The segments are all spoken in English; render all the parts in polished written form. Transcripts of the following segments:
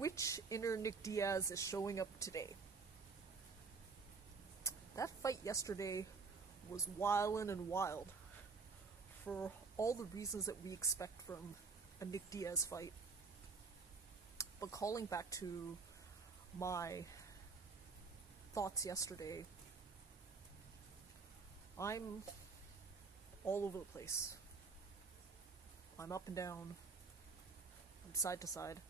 Which inner Nick Diaz is showing up today? That fight yesterday was wildin' and wild for all the reasons that we expect from a Nick Diaz fight. But calling back to my thoughts yesterday, I'm all over the place. I'm up and down. I'm side to side.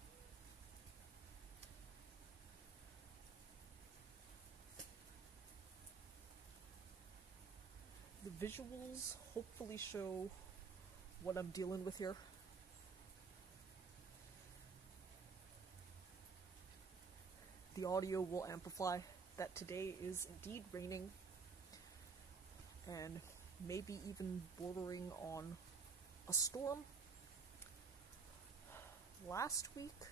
The visuals hopefully show what I'm dealing with here. The audio will amplify that today is indeed raining and maybe even bordering on a storm. Last week,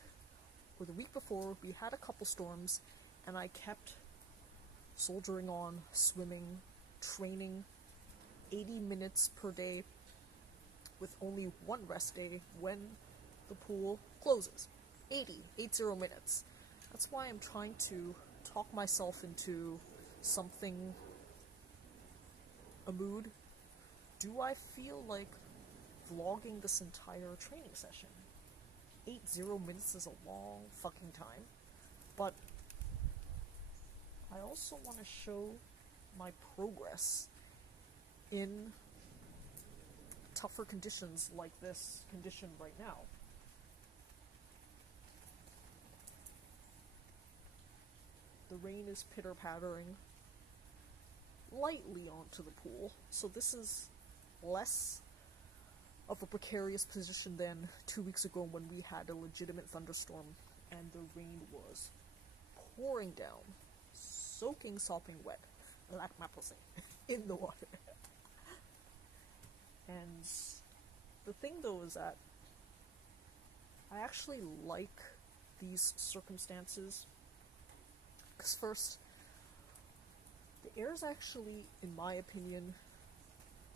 or the week before, we had a couple storms, and I kept soldiering on, swimming, training, 80 minutes per day, with only one rest day when the pool closes. 80 minutes. That's why I'm trying to talk myself into something, a mood. Do I feel like vlogging this entire training session? 80 minutes is a long fucking time, but I also want to show my progress in tougher conditions like this condition right now. The rain is pitter-pattering lightly onto the pool, so this is less of a precarious position than 2 weeks ago when we had a legitimate thunderstorm and the rain was pouring down, soaking, sopping wet, like my pussy, in the water. And the thing though is that I actually like these circumstances, because first, the air is actually, in my opinion,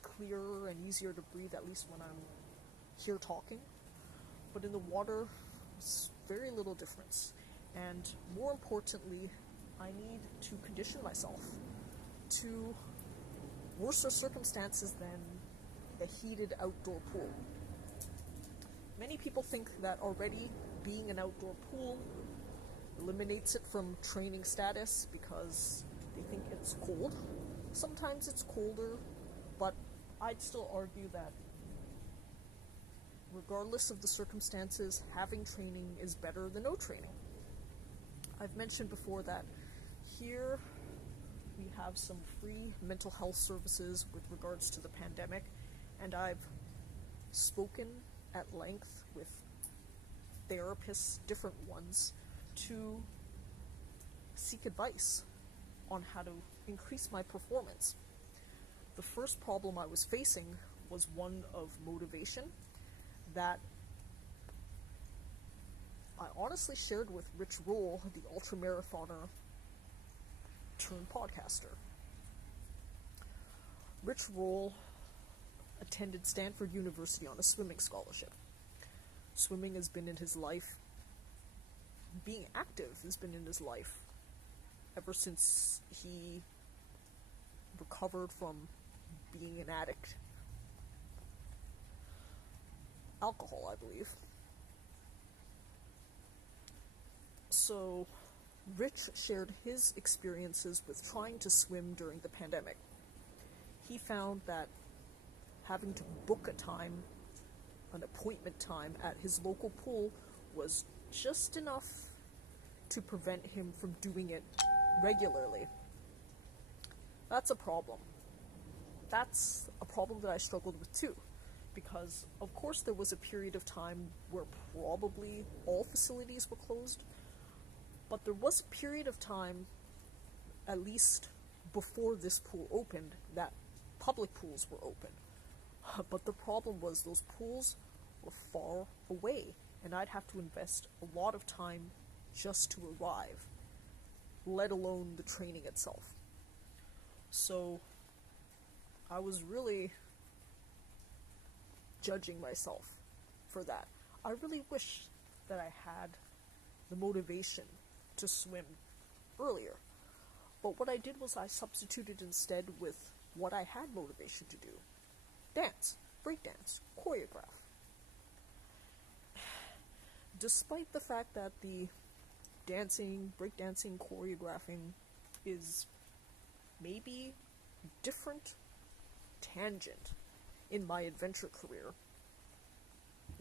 clearer and easier to breathe, at least when I'm here talking. But in the water, it's very little difference. And more importantly, I need to condition myself to worse circumstances than a heated outdoor pool. Many people think that already being an outdoor pool eliminates it from training status because they think it's cold. Sometimes it's colder, but I'd still argue that regardless of the circumstances, having training is better than no training. I've mentioned before that here we have some free mental health services with regards to the pandemic, and I've spoken at length with therapists, different ones, to seek advice on how to increase my performance. The first problem I was facing was one of motivation that I honestly shared with Rich Roll, the ultramarathoner turned podcaster. Rich Roll attended Stanford University on a swimming scholarship. Swimming has been in his life. Being active has been in his life ever since he recovered from being an addict. Alcohol, I believe. So, Rich shared his experiences with trying to swim during the pandemic. He found that having to book a time, an appointment time at his local pool was just enough to prevent him from doing it regularly. That's a problem. That's a problem that I struggled with too, because of course there was a period of time where probably all facilities were closed, but there was a period of time, at least before this pool opened, that public pools were open. But the problem was those pools were far away, and I'd have to invest a lot of time just to arrive, let alone the training itself. So I was really judging myself for that. I really wish that I had the motivation to swim earlier. But what I did was I substituted instead with what I had motivation to do. Dance, breakdance, choreograph. Despite the fact that the dancing, breakdancing, choreographing is maybe different tangent in my adventure career,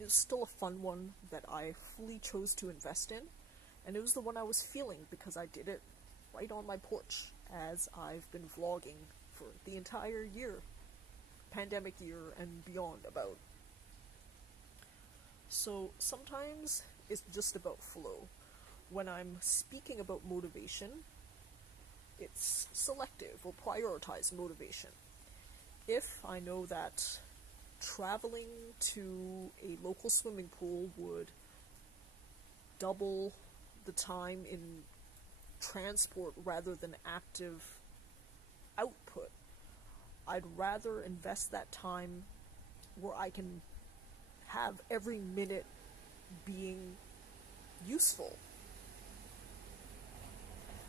it was still a fun one that I fully chose to invest in, and it was the one I was feeling because I did it right on my porch as I've been vlogging for the entire year, pandemic year and beyond about. So sometimes it's just about flow. When I'm speaking about motivation, it's selective or prioritized motivation. If I know that traveling to a local swimming pool would double the time in transport rather than active output, I'd rather invest that time where I can have every minute being useful.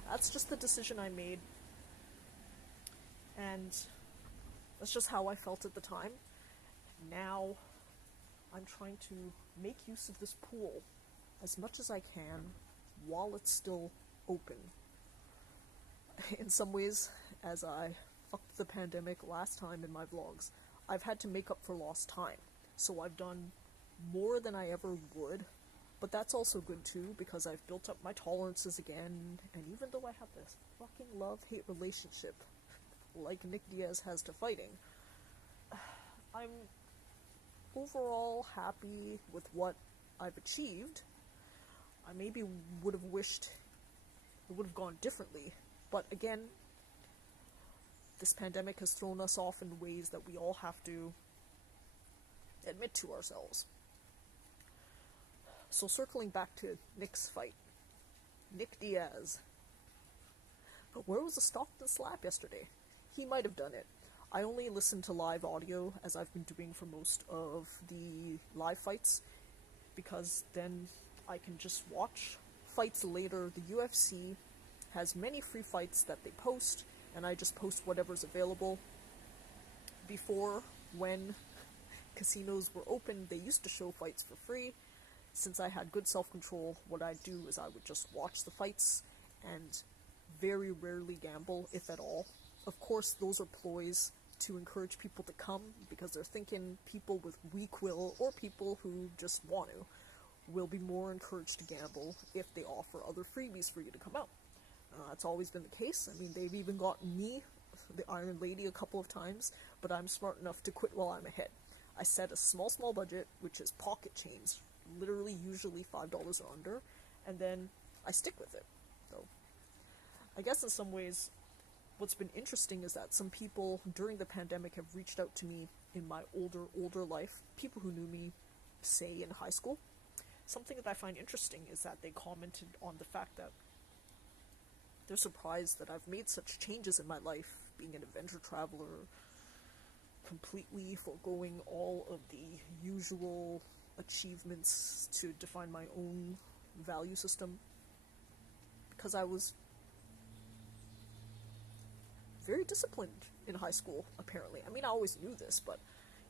That's just the decision I made, and that's just how I felt at the time. Now I'm trying to make use of this pool as much as I can while it's still open. In some ways, as I fucked the pandemic last time in my vlogs, I've had to make up for lost time. So I've done more than I ever would, but that's also good too, because I've built up my tolerances again, and even though I have this fucking love-hate relationship like Nick Diaz has to fighting, I'm overall happy with what I've achieved. I maybe would have wished it would have gone differently, but again, this pandemic has thrown us off in ways that we all have to admit to ourselves. So circling back to Nick's fight, Nick Diaz. But where was the Stockton slap yesterday? He might have done it. I only listen to live audio, as I've been doing for most of the live fights, because then I can just watch fights later. The UFC has many free fights that they post, and I just post whatever's available. Before, when casinos were open, they used to show fights for free. Since I had good self-control, what I'd do is I would just watch the fights and very rarely gamble, if at all. Of course, those are ploys to encourage people to come, because they're thinking people with weak will, or people who just want to, will be more encouraged to gamble if they offer other freebies for you to come out. That's always been the case. I mean, they've even gotten me, the Iron Lady, a couple of times, but I'm smart enough to quit while I'm ahead. I set a small budget, which is pocket change, literally usually $5 or under, and then I stick with it. So I guess in some ways what's been interesting is that some people during the pandemic have reached out to me in my older life, people who knew me, say, in high school. Something that I find interesting is that they commented on the fact that they're surprised that I've made such changes in my life, being an adventure traveler, completely foregoing all of the usual achievements to define my own value system, because I was very disciplined in high school, apparently. I mean, I always knew this, but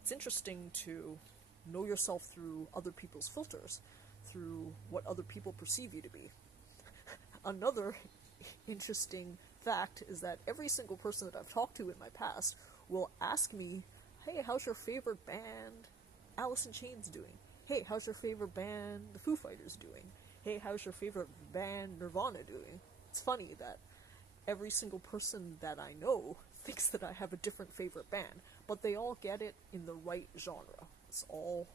it's interesting to know yourself through other people's filters, through what other people perceive you to be. Another interesting fact is that every single person that I've talked to in my past will ask me, hey, how's your favorite band Alice in Chains doing? Hey, how's your favorite band the Foo Fighters doing? Hey, how's your favorite band Nirvana doing? It's funny that every single person that I know thinks that I have a different favorite band, but they all get it in the right genre. It's all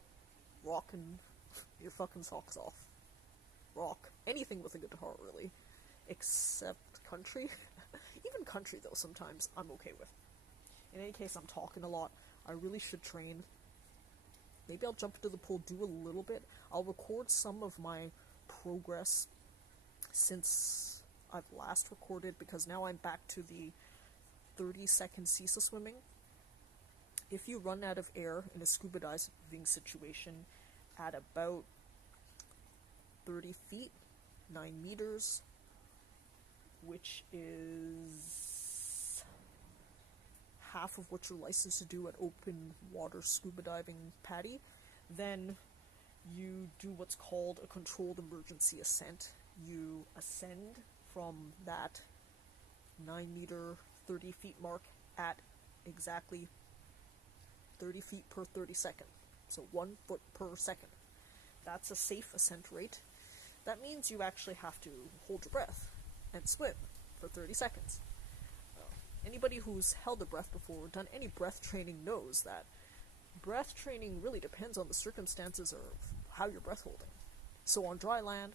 rockin' your fucking socks off. Rock. Anything with a guitar, really. Except country. Even country, though, sometimes I'm okay with. In any case, I'm talking a lot. I really should train. Maybe I'll jump into the pool, do a little bit. I'll record some of my progress since I've last recorded, because now I'm back to the 30-second CISA swimming. If you run out of air in a scuba diving situation at about 30 feet, 9 meters, which is half of what you're licensed to do at open water scuba diving PADI. Then you do what's called a controlled emergency ascent. You ascend from that 9 meter, 30 feet mark at exactly 30 feet per 30 seconds. So 1 foot per second. That's a safe ascent rate. That means you actually have to hold your breath and swim for 30 seconds. Anybody who's held a breath before or done any breath training knows that breath training really depends on the circumstances of how you're breath holding. So on dry land,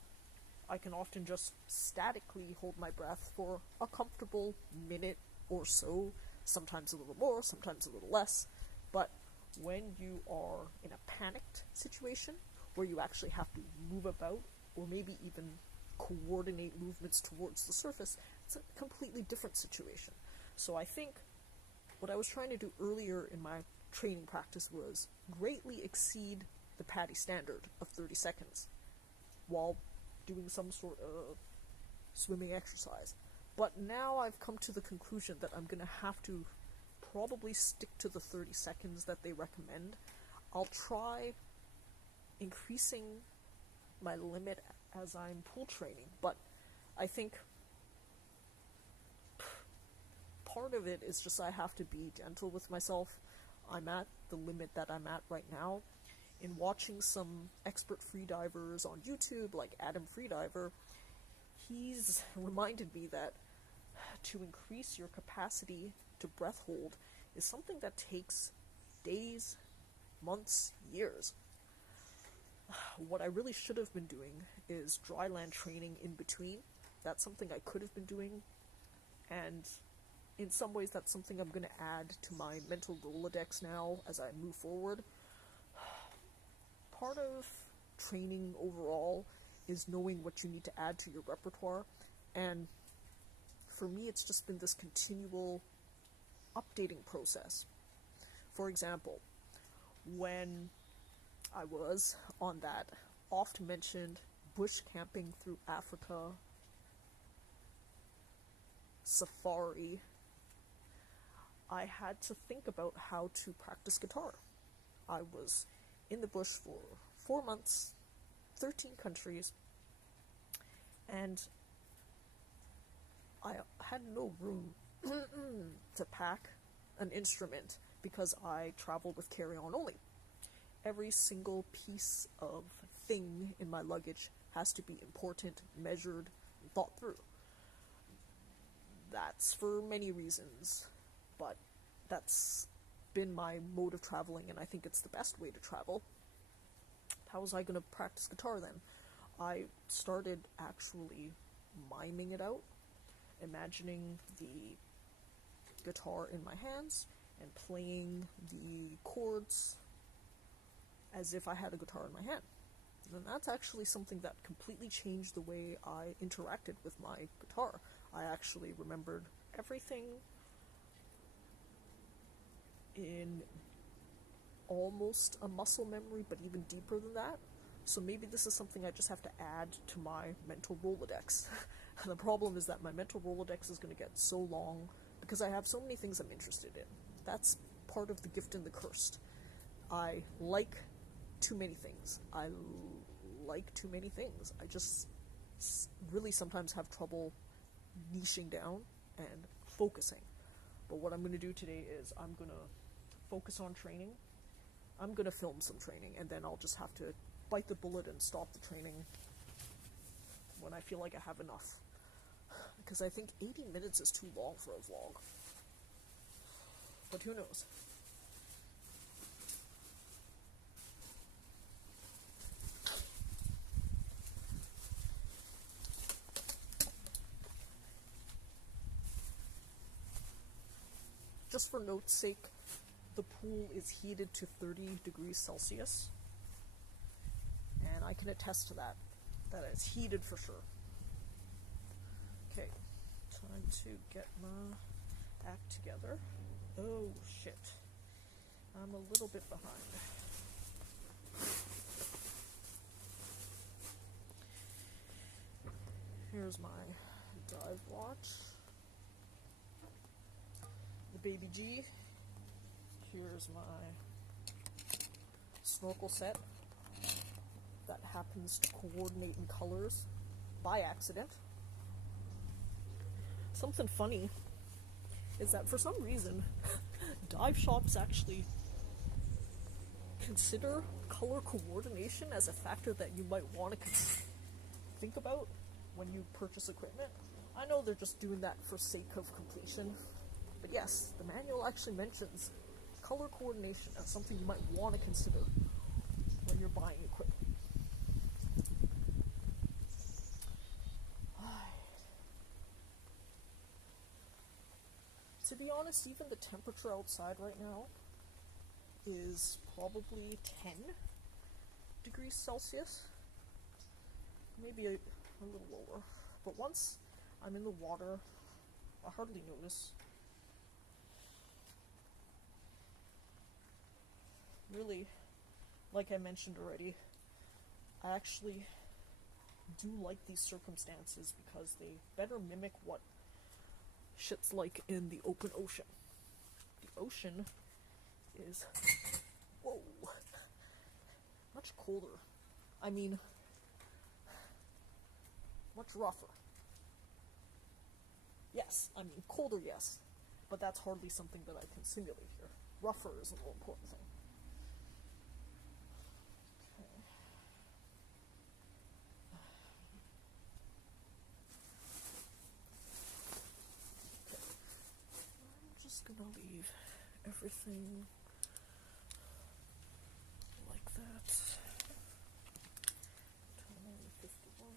I can often just statically hold my breath for a comfortable minute or so, sometimes a little more, sometimes a little less. But when you are in a panicked situation, where you actually have to move about, or maybe even coordinate movements towards the surface, it's a completely different situation. So I think what I was trying to do earlier in my training practice was greatly exceed the PADI standard of 30 seconds while doing some sort of swimming exercise. But now I've come to the conclusion that I'm going to have to probably stick to the 30 seconds that they recommend. I'll try increasing my limit as I'm pool training, but I think part of it is just I have to be gentle with myself. I'm at the limit that I'm at right now. In watching some expert freedivers on YouTube, like Adam Freediver, he's reminded me that to increase your capacity to breath hold is something that takes days, months, years. What I really should have been doing is dry land training in between. That's something I could have been doing, and in some ways that's something I'm going to add to my mental Rolodex now as I move forward. Part of training overall is knowing what you need to add to your repertoire, and for me it's just been this continual updating process. For example, when I was on that oft-mentioned bush camping through Africa safari, I had to think about how to practice guitar. I was in the bush for 4 months, 13 countries, and I had no room to pack an instrument because I traveled with carry-on only. Every single piece of thing in my luggage has to be important, measured, and thought through. That's for many reasons, but that's been my mode of traveling, and I think it's the best way to travel. How was I going to practice guitar then? I started actually miming it out, imagining the guitar in my hands and playing the chords as if I had a guitar in my hand. And that's actually something that completely changed the way I interacted with my guitar. I actually remembered everything in almost a muscle memory, but even deeper than that. So maybe this is something I just have to add to my mental Rolodex. And the problem is that my mental Rolodex is going to get so long because I have so many things I'm interested in. That's part of the gift and the cursed. I like too many things. I like too many things. I just really sometimes have trouble niching down and focusing. But what I'm going to do today is I'm going to focus on training. I'm going to film some training, and then I'll just have to bite the bullet and stop the training when I feel like I have enough. Because I think 80 minutes is too long for a vlog. But who knows? Just for note's sake, the pool is heated to 30 degrees Celsius, and I can attest to that it's heated for sure. Okay, time to get my act together. Oh shit, I'm a little bit behind. Here's my dive watch. The baby G. Here's my snorkel set that happens to coordinate in colors by accident. Something funny is that for some reason, dive shops actually consider color coordination as a factor that you might want to think about when you purchase equipment. I know they're just doing that for sake of completion, but yes, the manual actually mentions color coordination as something you might want to consider when you're buying equipment. To be honest, even the temperature outside right now is probably 10 degrees Celsius, maybe a little lower. But once I'm in the water, I hardly notice. Really, like I mentioned already, I actually do like these circumstances because they better mimic what shit's like in the open ocean. The ocean is, whoa, much colder. I mean, much rougher. Yes, I mean, colder, yes, but that's hardly something that I can simulate here. Rougher is a more important thing. Gonna leave everything like that. 51.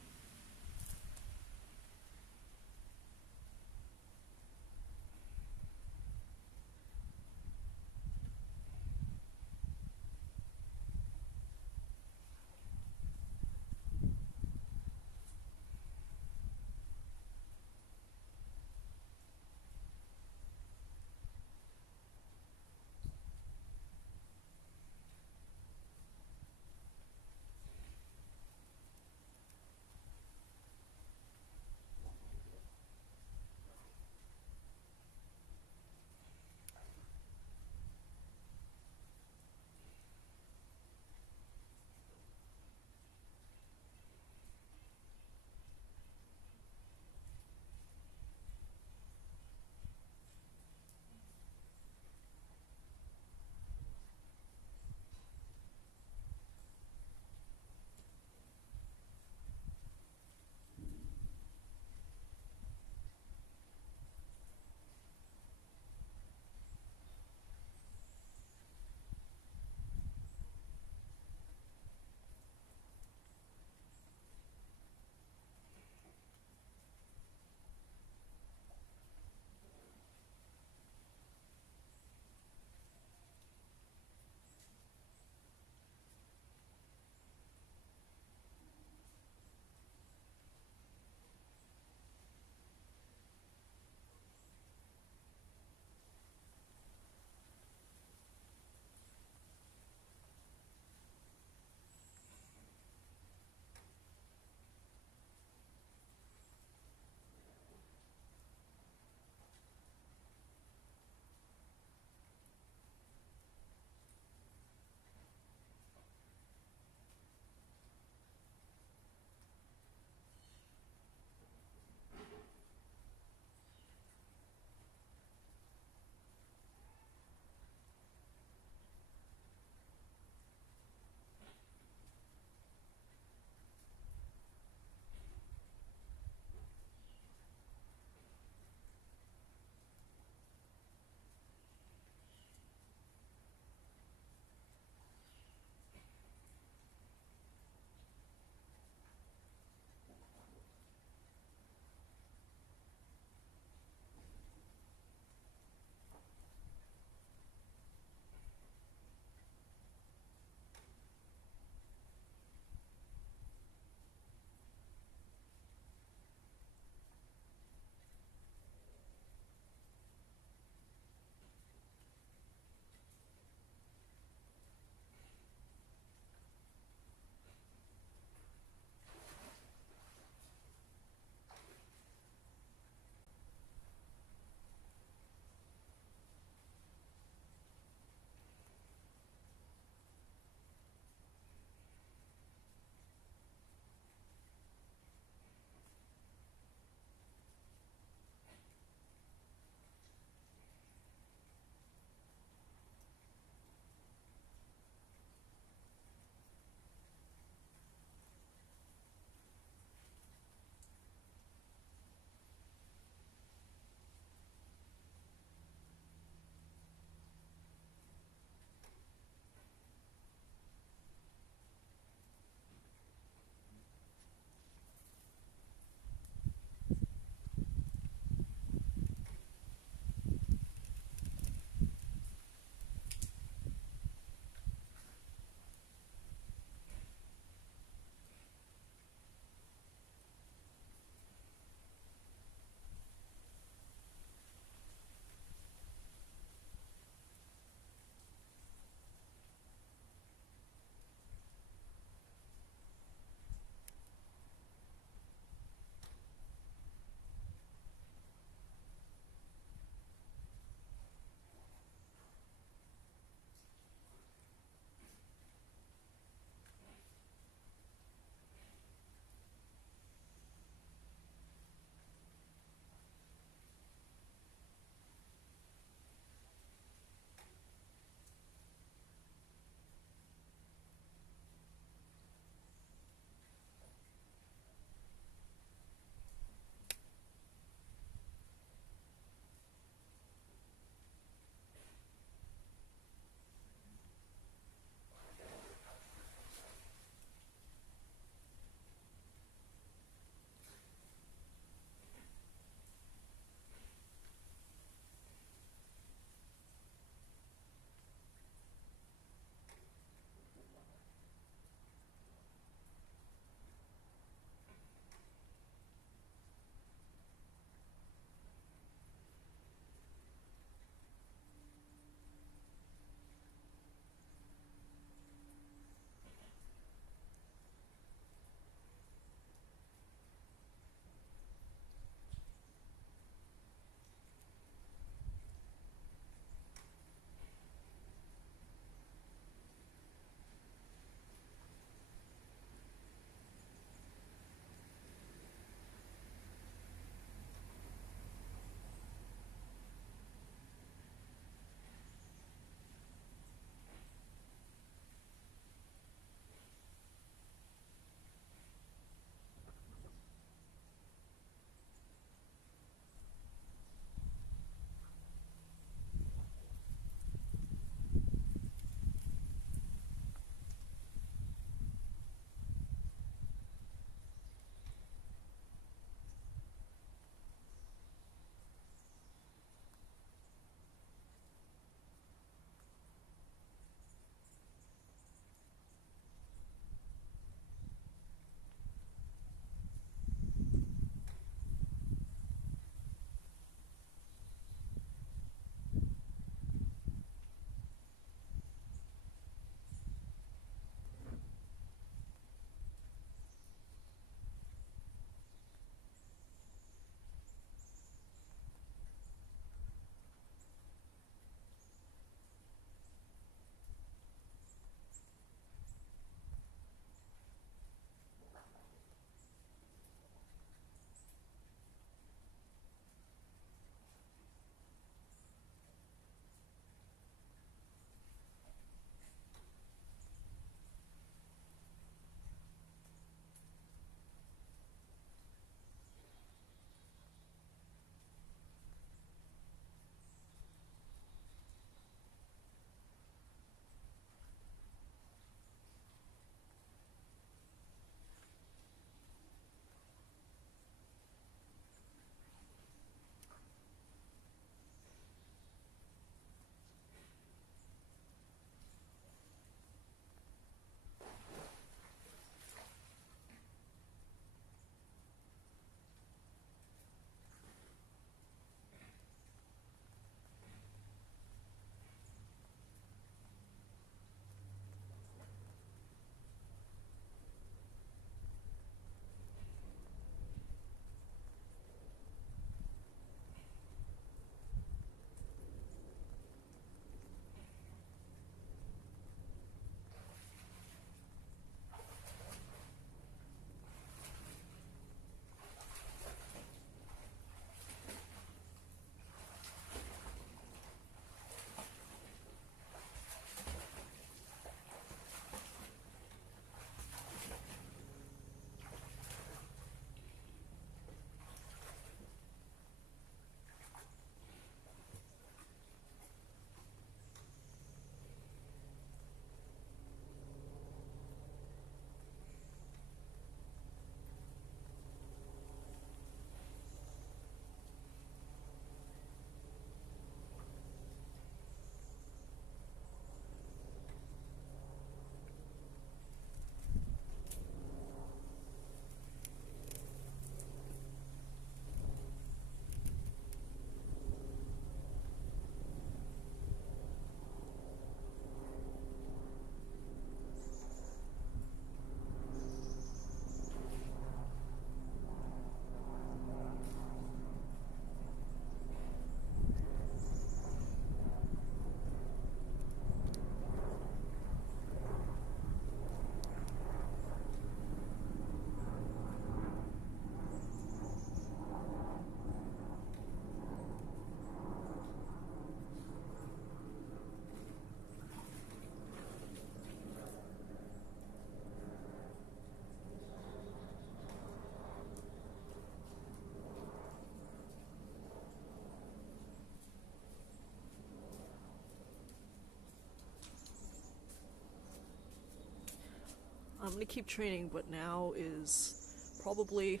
gonna keep training, but now is probably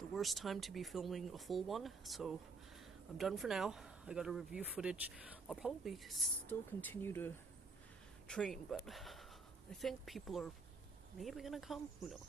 the worst time to be filming a full one, so I'm done for now. I gotta review footage. I'll probably still continue to train, but I think people are maybe gonna come? Who knows?